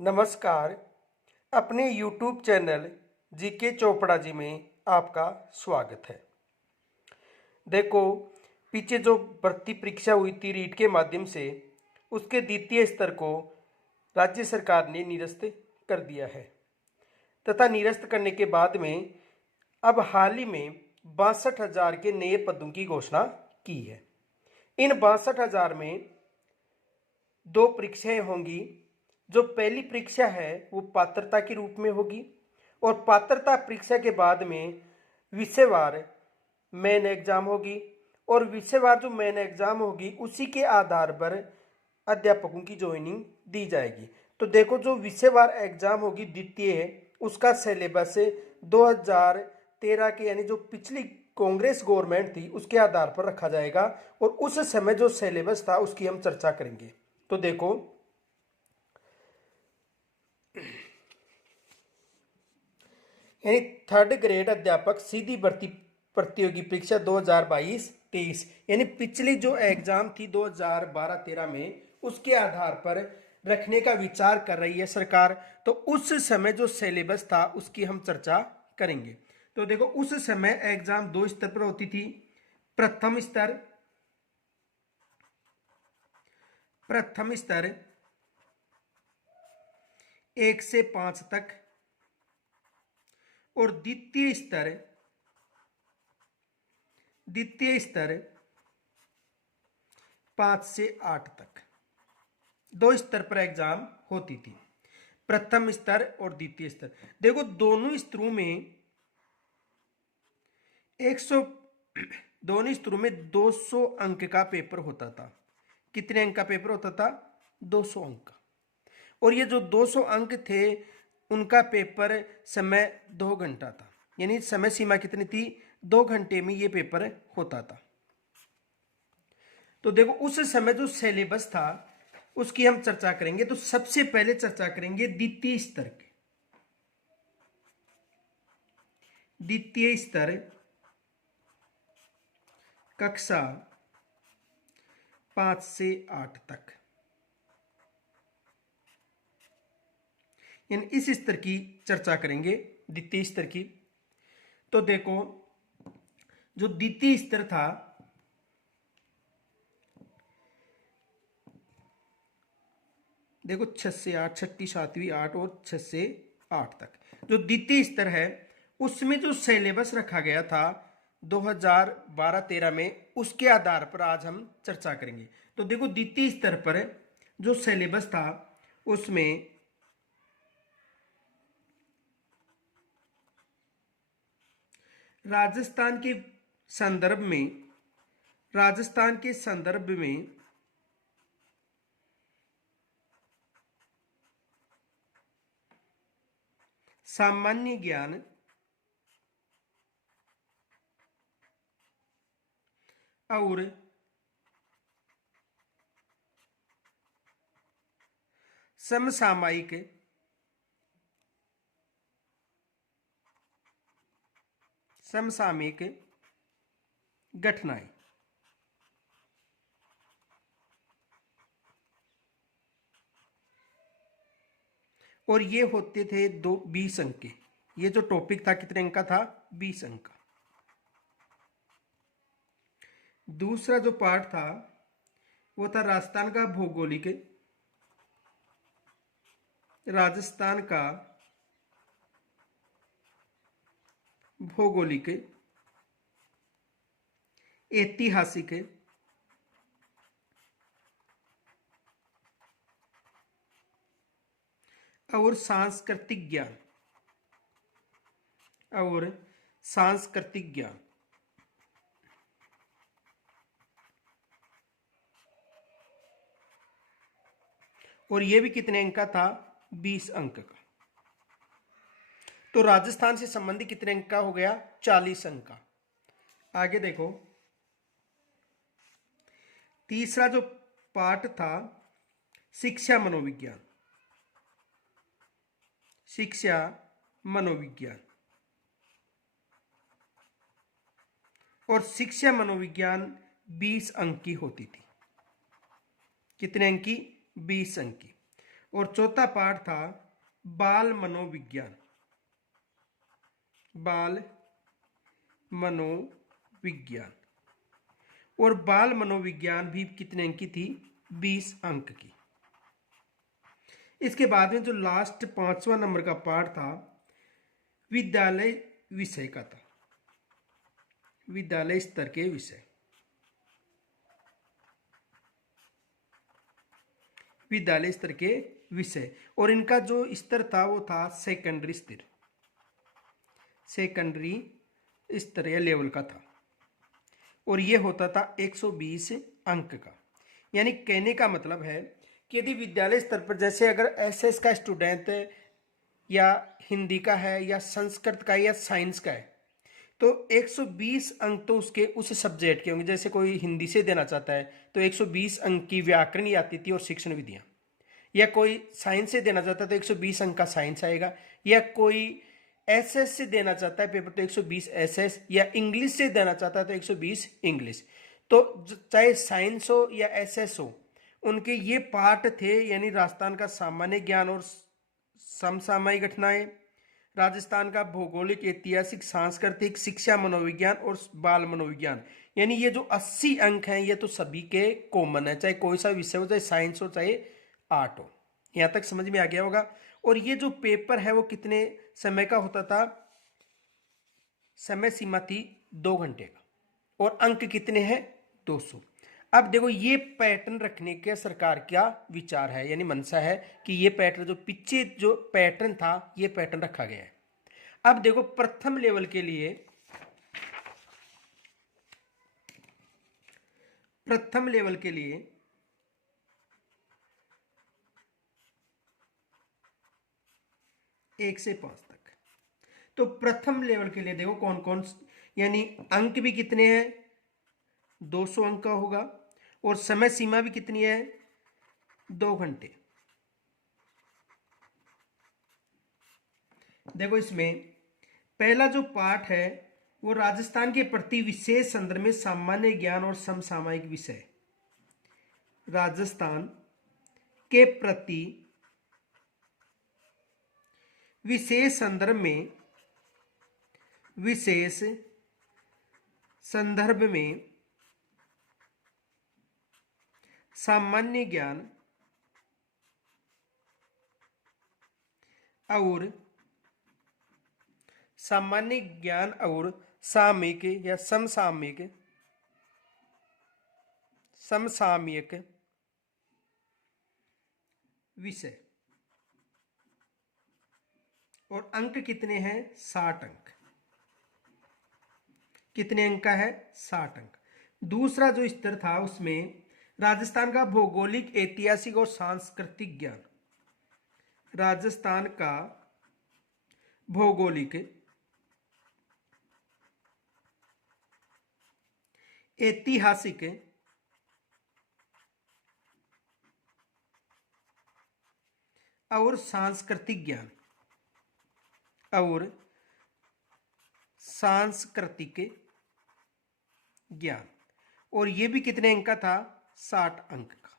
नमस्कार। अपने YouTube channel GK Chopra ji में आपका स्वागत है। देखो, पीछे जो भर्ती परीक्षा हुई थी रीट के माध्यम से, उसके द्वितीय स्तर को राज्य सरकार ने निरस्त कर दिया है तथा निरस्त करने के बाद में अब हाल ही में 62,000 के नए पदों की घोषणा की है। इन 62,000 में दो परीक्षाएं होंगी। जो पहली परीक्षा है वो पात्रता के रूप में होगी और पात्रता परीक्षा के बाद में विषयवार मेन एग्जाम होगी और विषयवार जो मेन एग्जाम होगी उसी के आधार पर अध्यापकों की ज्वाइनिंग दी जाएगी। तो देखो, जो विषयवार एग्जाम होगी द्वितीय, उसका सिलेबस 2013 के यानी जो पिछली कांग्रेस गवर्नमेंट थी उसके आधार पर रखा जाएगा और उस समय जो सिलेबस था उसकी हम चर्चा करेंगे। तो देखो, यानी थर्ड ग्रेड अध्यापक सीधी भर्ती प्रतियोगी परीक्षा 2022-23 यानी पिछली जो एग्जाम थी 2012-13 में, उसके आधार पर रखने का विचार कर रही है सरकार। तो उस समय जो सिलेबस था उसकी हम चर्चा करेंगे। तो देखो, उस समय एग्जाम दो स्तर पर होती थी। प्रथम स्तर 1 से 5 तक और द्वितीय स्तर 5 से 8 तक, दो स्तर पर एग्जाम होती थी, प्रथम स्तर और द्वितीय स्तर। देखो, दोनों स्तरों में 200 अंक का पेपर होता था। कितने अंक का पेपर होता था? 200 अंक। और ये जो 200 अंक थे उनका पेपर समय 2 घंटा था, यानी समय सीमा कितनी थी? 2 घंटे में ये पेपर होता था। तो देखो, उस समय जो सिलेबस था उसकी हम चर्चा करेंगे। तो सबसे पहले चर्चा करेंगे द्वितीय स्तर की। द्वितीय स्तर कक्षा 5 से 8 तक, यानी इस स्तर की चर्चा करेंगे, द्वितीय स्तर की। तो देखो, जो द्वितीय स्तर था देखो 6 से 8, छठी, सातवीं, 8 और 6 से 8 तक जो द्वितीय स्तर है उसमें जो सिलेबस रखा गया था 2012-13 में, उसके आधार पर आज हम चर्चा करेंगे। तो देखो, द्वितीय स्तर पर जो सिलेबस था उसमें राजस्थान के संदर्भ में सामान्य ज्ञान और समसामयिक घटनाएं, और ये होते थे 20 अंक के। ये जो टॉपिक था कितने अंक का था? 20 अंक का। दूसरा जो पार्ट था वो था राजस्थान का भौगोलिक, ऐतिहासिक और सांस्कृतिक ज्ञान। और ये भी कितने अंक का था? 20 अंक का। तो राजस्थान से संबंधित कितने अंक का हो गया? 40 अंक का। आगे देखो, तीसरा जो पार्ट था शिक्षा मनोविज्ञान। और शिक्षा मनोविज्ञान 20 अंक की होती थी। कितने अंक की? 20 अंक की। और चौथा पाठ था बाल मनोविज्ञान। बाल मनोविज्ञान, और बाल मनोविज्ञान भी कितने अंक की थी? 20 अंक की। इसके बाद में जो लास्ट 5वां नंबर का पाठ था विद्यालय विषय का था, विद्यालय स्तर के विषय, विद्यालय स्तर के विषय, और इनका जो स्तर था वो था सेकेंडरी स्तर, सेकेंडरी स्तर या लेवल का था, और ये होता था 120 अंक का। यानी कहने का मतलब है कि यदि विद्यालय स्तर पर जैसे अगर एसएस का स्टूडेंट या हिंदी का है या संस्कृत का या साइंस का है तो 120 अंक तो उसके उस सब्जेक्ट के होंगे। जैसे कोई हिंदी से देना चाहता है तो 120 अंक की व्याकरण आती थी और शिक्षण विधियां, या कोई साइंस से देना चाहता है तो 120 अंक का साइंस आएगा, या कोई एसएस से देना चाहता है पेपर तो 120 एसएस, या इंग्लिश से देना चाहता है तो 120 इंग्लिश। तो चाहे साइंस हो या एसएस हो, उनके ये पाठ थे, यानी राजस्थान का सामान्य ज्ञान और समसामयिक घटनाएं, राजस्थान का भौगोलिक, ऐतिहासिक, सांस्कृतिक, शिक्षा मनोविज्ञान और बाल मनोविज्ञान। यानी ये जो 80 अंक हैं ये तो सभी के कॉमन है, चाहे कोई सा विषय हो, चाहे साइंस हो चाहे आर्ट हो। यहां तक समझ में आ गया होगा। और ये जो पेपर है वो कितने समय का होता था? समय सीमा थी 2 घंटे का, और अंक कितने हैं? 200। अब देखो ये पैटर्न रखने के सरकार का विचार है, यानी मनसा है कि ये पैटर्न जो पीछे जो पैटर्न था ये पैटर्न रखा गया है। अब देखो प्रथम लेवल के लिए, प्रथम लेवल के लिए 1 से 5 तक, तो प्रथम लेवल के लिए देखो कौन कौन, यानी अंक भी कितने हैं? 200 अंक का होगा, और समय सीमा भी कितनी है? 2 घंटे। देखो इसमें पहला जो पाठ है वो राजस्थान के प्रति विशेष संदर्भ में सामान्य ज्ञान और समसामयिक विषय, राजस्थान के प्रति विशेष संदर्भ में, विशेष संदर्भ में सामान्य ज्ञान और सामान्य ज्ञान और सामयिक या समसामयिक, समसामयिक विषय, और अंक कितने हैं? 60 अंक। कितने अंक का है? 60 अंक। दूसरा जो स्तर था उसमें राजस्थान का भौगोलिक, ऐतिहासिक और सांस्कृतिक ज्ञान, राजस्थान का भौगोलिक, ऐतिहासिक और सांस्कृतिक ज्ञान, और सांस्कृतिक ज्ञान, और ये भी कितने अंक का था? 60 अंक का।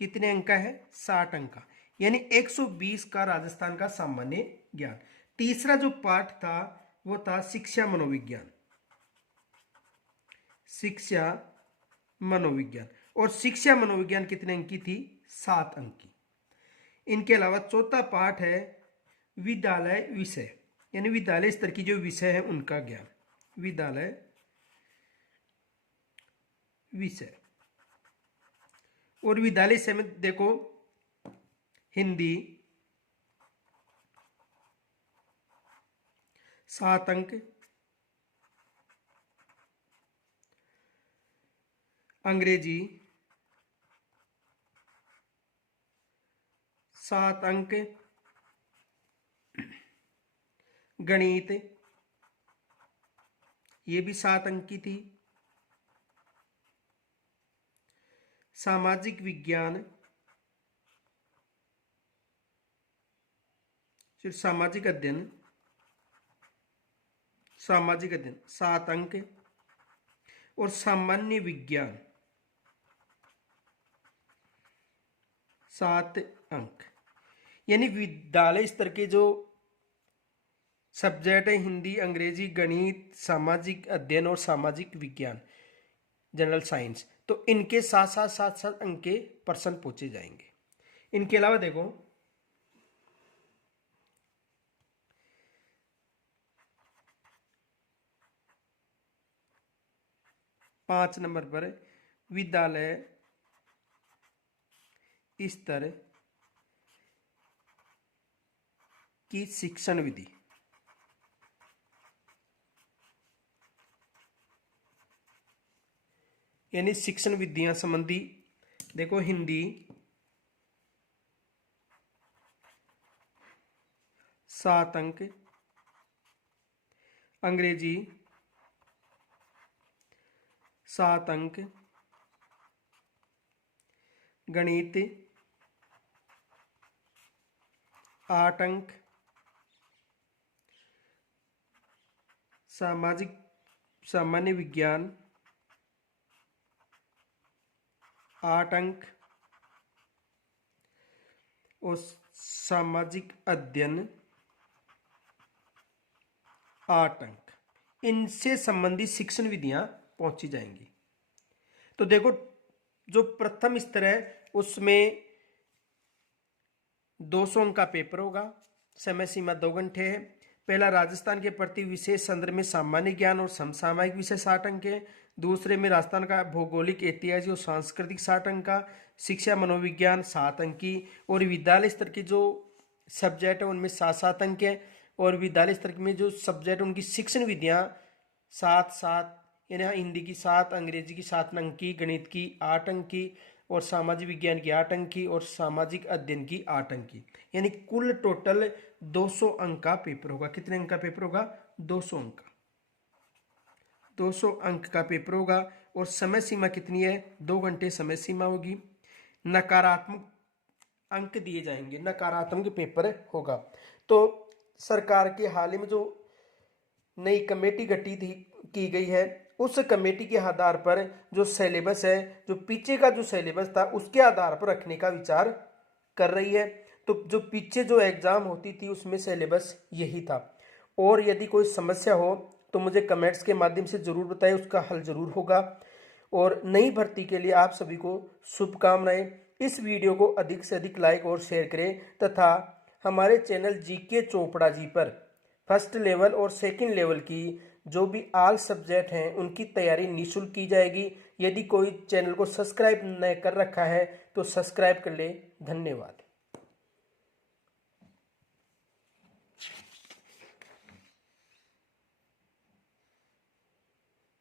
कितने अंक का है? 60 अंक का, यानी 120 का राजस्थान का सामान्य ज्ञान। तीसरा जो पाठ था वो था शिक्षा मनोविज्ञान, शिक्षा मनोविज्ञान, और शिक्षा मनोविज्ञान कितने अंक की थी? 7 अंक की। इनके अलावा चौथा पाठ है विद्यालय विषय, यानी विद्यालय स्तर की जो विषय है उनका ज्ञान, विद्यालय विषय। और विद्यालय से में देखो हिंदी 7 अंक, अंग्रेजी 7 अंक, गणित ये भी 7 अंक की थी, सामाजिक विज्ञान, फिर सामाजिक अध्ययन, सामाजिक अध्ययन 7 अंक, और सामान्य विज्ञान 7 अंक। यानी विद्यालय स्तर के जो सब्जेक्ट है हिंदी, अंग्रेजी, गणित, सामाजिक अध्ययन और सामाजिक विज्ञान, जनरल साइंस, तो इनके साथ साथ 7 अंक के प्रश्न पूछे जाएंगे। इनके अलावा देखो 5 नंबर पर विद्यालय स्तर की शिक्षण विधि, यानी शिक्षण विधियां संबंधी देखो हिंदी 7 अंक, अंग्रेजी 7 अंक, गणित 8 अंक, सामान्य विज्ञान 8 अंक और सामाजिक अध्ययन 8 अंक। इनसे संबंधित शिक्षण विधियां पहुंची जाएंगी। तो देखो जो प्रथम स्तर है उसमें 200 अंक का पेपर होगा, समय सीमा 2 घंटे है। पहला राजस्थान के प्रति विशेष संदर्भ में सामान्य ज्ञान और समसामयिक विषय 60 अंक है। दूसरे में राजस्थान का भौगोलिक, ऐतिहासिक और सांस्कृतिक 60 अंक का, शिक्षा मनोविज्ञान 7 अंक की, और विद्यालय स्तर के जो सब्जेक्ट है उनमें 7 अंक है। और विद्यालय स्तर में जो सब्जेक्ट उनकी शिक्षण विधियां 7 यानी हिंदी की 7, अंग्रेजी की 7 अंक की, गणित की 8 अंक की, और सामाजिक विज्ञान की 8 अंक की, और सामाजिक अध्ययन की 8 अंक की। यानी कुल टोटल 200 अंक का पेपर होगा। कितने अंक का पेपर होगा? 200 अंक का। 200 अंक का पेपर होगा। और समय सीमा कितनी है? 2 घंटे समय सीमा होगी। नकारात्मक अंक दिए जाएंगे, नकारात्मक पेपर होगा। तो सरकार के हाल ही में जो नई कमेटी गठित की गई है उस कमेटी के आधार पर जो सिलेबस है, जो पीछे का जो सिलेबस था उसके आधार पर रखने का विचार कर रही है। तो जो पीछे जो एग्जाम होती थी उसमें सिलेबस यही था। और यदि कोई समस्या हो तो मुझे कमेंट्स के माध्यम से जरूर बताएं, उसका हल जरूर होगा। और नई भर्ती के लिए आप सभी को शुभकामनाएं। इस वीडियो को अधिक से अधिक लाइक और शेयर करें तथा हमारे चैनल जीके चोपड़ा जी पर फर्स्ट लेवल और सेकंड लेवल की जो भी ऑल सब्जेक्ट हैं उनकी तैयारी निःशुल्क की जाएगी। यदि कोई चैनल को सब्सक्राइब न कर रखा है तो सब्सक्राइब कर ले। धन्यवाद।